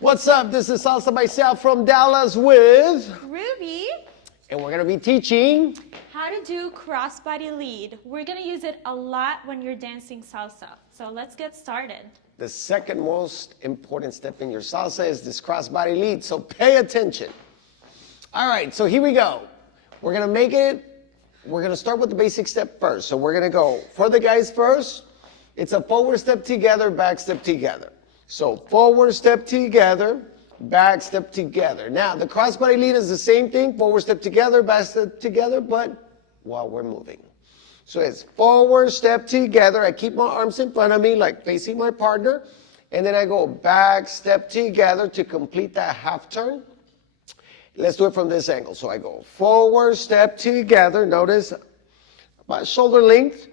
What's up? This is Salsa myself from Dallas with Ruby. And we're going to be teaching How to do crossbody lead. We're going to use it a lot when you're dancing salsa. So let's get started. the second most important step in your salsa is this crossbody lead. So pay attention. All right, so here we go. We're going to start with the basic step first. So we're going to go for the guys first. It's a forward step together, back step together. So forward step together, back step together. Now, the crossbody lead is the same thing, forward step together, back step together, but while we're moving. So it's forward step together. I keep my arms in front of me, like facing my partner, and then I go back step together to complete that half turn. Let's do it from this angle. So I go forward step together, notice about shoulder length,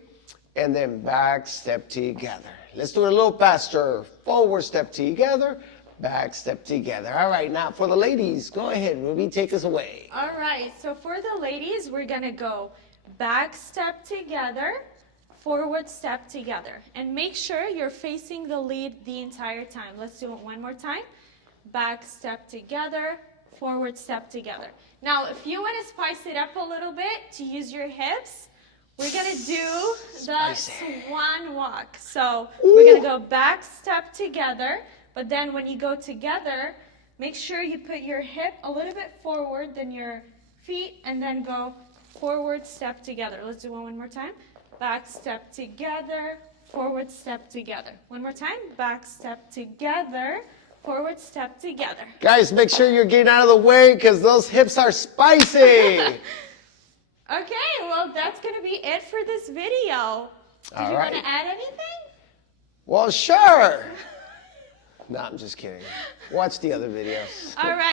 and then back step together. Let's do it a little faster. Forward step together, back step together. All right, now for the ladies, go ahead, Ruby, take us away. All right, so for the ladies, we're going to go back step together, forward step together. And make sure you're facing the lead the entire time. Let's do it one more time. Back step together, forward step together. Now, if you want to spice it up a little bit to use your hips, we're going to do the swan walk. So we're going to go back step together, but then when you go together, make sure you put your hip a little bit forward than your feet and then go forward step together. Let's do one more time. Back step together, forward step together. One more time. Back step together, forward step together. Guys, make sure you're getting out of the way because those hips are spicy. Okay, well, that's going to be it for this video. Did you want to add anything? Well, sure. No, I'm just kidding. Watch the other videos. All right.